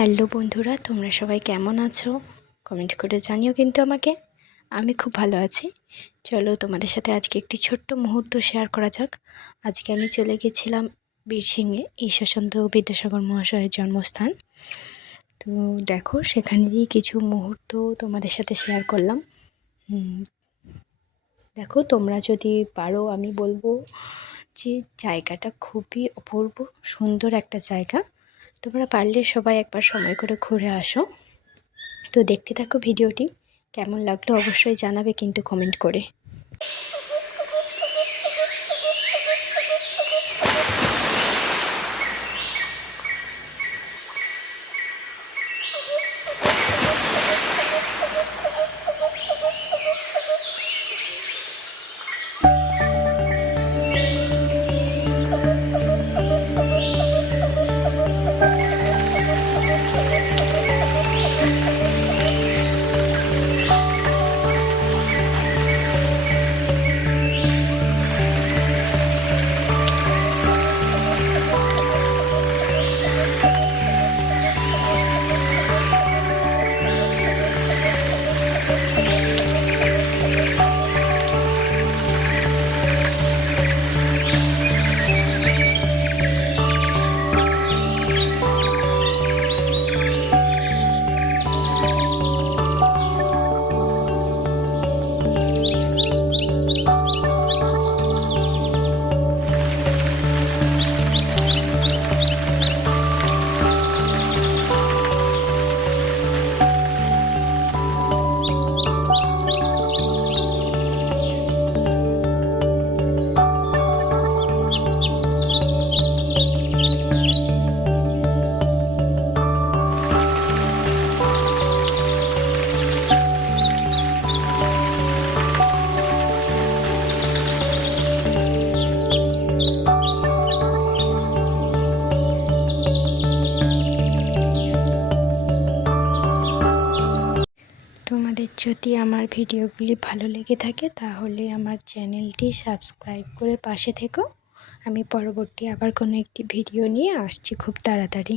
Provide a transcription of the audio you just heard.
Hello বন্ধুরা, তোমরা সবাই কেমন আছো? কমেন্ট করে জানিও কিন্তু আমাকে। আমি খুব ভালো আছি। চলো তোমাদের সাথে আজকে একটি ছোট্ট মুহূর্ত শেয়ার করা যাক। আজকে আমি চলে গেছিলাম বীরসিংহে, ঈশ্বরচন্দ্র বিদ্যাসাগর মহাশয়ের জন্মস্থান। তো দেখো, সেখানেরই কিছু মুহূর্ত তোমাদের সাথে শেয়ার করলাম। দেখো, তোমরা যদি পারো, আমি বলবো যে জায়গাটা খুবই অপূর্ব সুন্দর একটা জায়গা। তোমরা পারলে সবাই একবার সময় করে ঘুরে আসো। তো দেখতে থাকো ভিডিওটি। কেমন লাগলো অবশ্যই জানাবে কিন্তু কমেন্ট করে। তোমাদের যদি আমার ভিডিওগুলি ভালো লেগে থাকে তাহলে আমার চ্যানেলটি সাবস্ক্রাইব করে পাশে থেকো। আমি পরবর্তী আবার কোনো একটি ভিডিও নিয়ে আসছি খুব তাড়াতাড়ি।